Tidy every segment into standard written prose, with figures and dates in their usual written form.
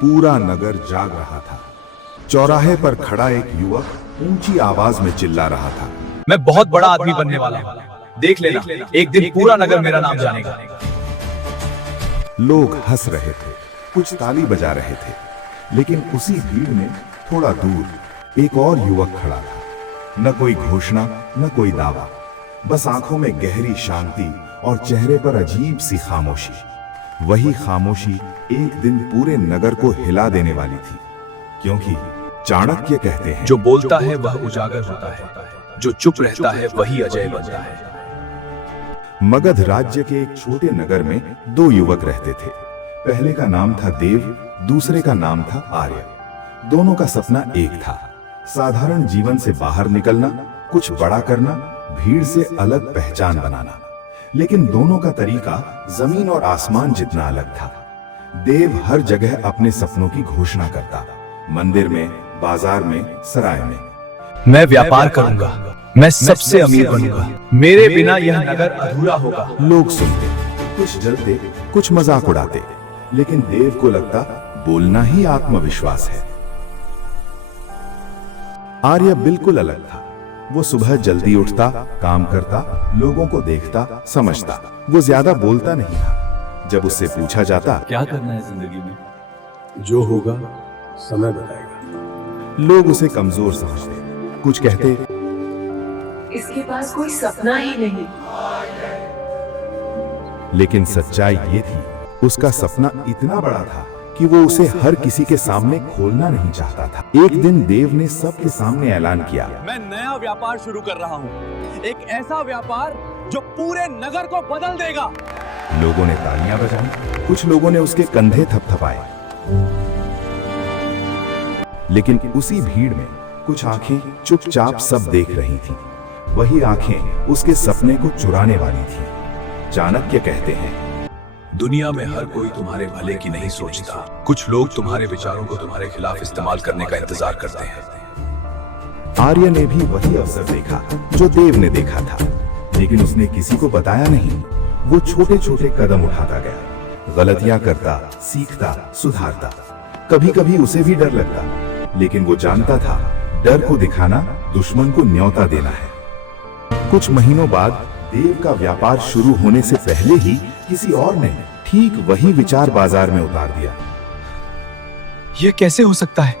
पूरा नगर जाग रहा था। चौराहे पर खड़ा एक युवक ऊंची आवाज में चिल्ला रहा था, मैं बहुत बड़ा आदमी बनने वाला हूँ, देख लेना, एक दिन पूरा नगर मेरा नाम जानेगा। लोग हंस रहे थे, कुछ ताली बजा रहे थे, लेकिन उसी भीड़ में थोड़ा दूर एक और युवक खड़ा था। न कोई घोषणा, न कोई दावा, बस आंखों में गहरी शांति और चेहरे पर अजीब सी खामोशी। वही खामोशी एक दिन पूरे नगर को हिला देने वाली थी, क्योंकि चाणक्य कहते हैं, जो बोलता है वह उजागर होता है, जो चुप रहता है वही अजय बनता है। मगध राज्य के एक छोटे नगर में दो युवक रहते थे। पहले का नाम था देव, दूसरे का नाम था आर्य। दोनों का सपना एक था, साधारण जीवन से बाहर निकलना, कुछ बड़ा करना, भीड़ से अलग पहचान बनाना। लेकिन दोनों का तरीका जमीन और आसमान जितना अलग था। देव हर जगह अपने सपनों की घोषणा करता, मंदिर में, बाजार में, सराय में। मैं व्यापार करूंगा, मैं सबसे अमीर बनूंगा, मेरे बिना यह नगर अधूरा होगा। लोग सुनते, कुछ जलते, कुछ मजाक उड़ाते, लेकिन देव को लगता बोलना ही आत्मविश्वास है। आर्य बिल्कुल अलग था। वो सुबह जल्दी उठता, काम करता, लोगों को देखता, समझता। वो ज्यादा बोलता नहीं था। जब उससे पूछा जाता, क्या करना है जिंदगी में? जो होगा समय बताएगा। लोग उसे कमजोर समझते, कुछ कहते, इसके पास कोई सपना ही नहीं। लेकिन सच्चाई ये थी, उसका सपना इतना बड़ा था कि वो उसे हर किसी के सामने खोलना नहीं चाहता था। एक दिन देव ने सबके सामने ऐलान किया, मैं नया व्यापार शुरू कर रहा हूँ, एक ऐसा व्यापार जो पूरे नगर को बदल देगा। लोगों ने तालियां बजाई, कुछ लोगों ने उसके कंधे थपथपाए। लेकिन उसी भीड़ में कुछ आंखें चुपचाप सब देख रही थीं। वही आंखें उसके सपने को चुराने वाली थीं। चाणक्य कहते हैं, दुनिया में हर कोई तुम्हारे भले की नहीं सोचता। कुछ लोग तुम्हारे विचारों को तुम्हारे खिलाफ इस्तेमाल करने का इंतजार करते हैं। आर्य ने भी वही अवसर देखा जो देव ने देखा था, लेकिन उसने किसी को बताया नहीं। वो छोटे छोटे कदम उठाता गया, गलतियां करता, सीखता, सुधारता। कभी कभी उसे भी डर लगता, लेकिन वो जानता था डर को दिखाना दुश्मन को न्योता देना है। कुछ महीनों बाद देव का व्यापार शुरू होने से पहले ही किसी और ने ठीक वही विचार बाजार में उतार दिया। यह कैसे हो सकता है?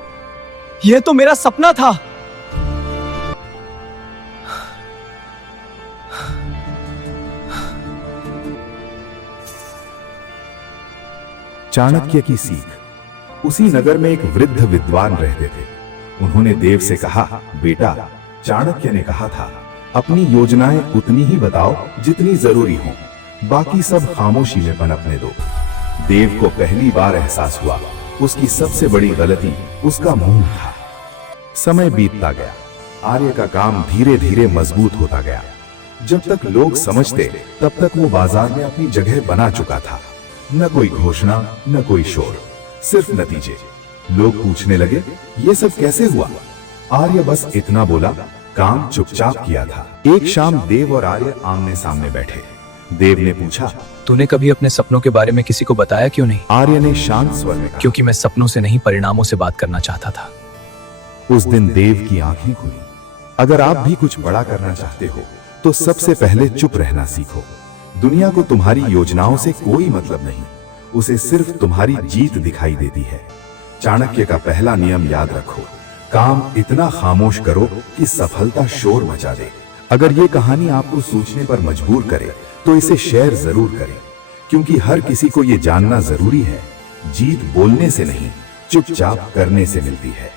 यह तो मेरा सपना था। चाणक्य की सीख। उसी नगर में एक वृद्ध विद्वान रहते थे। उन्होंने देव से कहा, बेटा, चाणक्य ने कहा था, अपनी योजनाएं उतनी ही बताओ जितनी जरूरी हो, बाकी सब खामोशी में पनपने दो। देव को पहली बार एहसास हुआ, उसकी सबसे बड़ी गलती उसका मुंह था। समय बीतता गया, आर्य का काम धीरे धीरे मजबूत होता गया। जब तक लोग समझते, तब तक वो बाजार में अपनी जगह बना चुका था। न कोई घोषणा, न कोई शोर, सिर्फ नतीजे। लोग पूछने लगे, ये सब कैसे हुआ? आर्य बस इतना बोला, काम चुपचाप किया था। एक शाम देव और आर्य आमने सामने बैठे। देव ने पूछा, तूने कभी अपने सपनों के बारे में किसी को बताया क्यों नहीं? आर्य ने शांत स्वर में कहा, क्योंकि मैं सपनों से नहीं, परिणामों से बात करना चाहता था। उस दिन देव की आंखें खुली। अगर आप भी कुछ बड़ा करना चाहते हो, तो सबसे पहले चुप रहना सीखो। दुनिया को तुम्हारी योजनाओं से कोई मतलब नहीं, उसे सिर्फ तुम्हारी जीत दिखाई देती है। चाणक्य का पहला नियम याद रखो, काम इतना खामोश करो कि सफलता शोर मचा दे। अगर ये कहानी आपको सोचने पर मजबूर करे, तो इसे शेयर जरूर करें, क्योंकि हर किसी को ये जानना जरूरी है, जीत बोलने से नहीं, चुपचाप करने से मिलती है।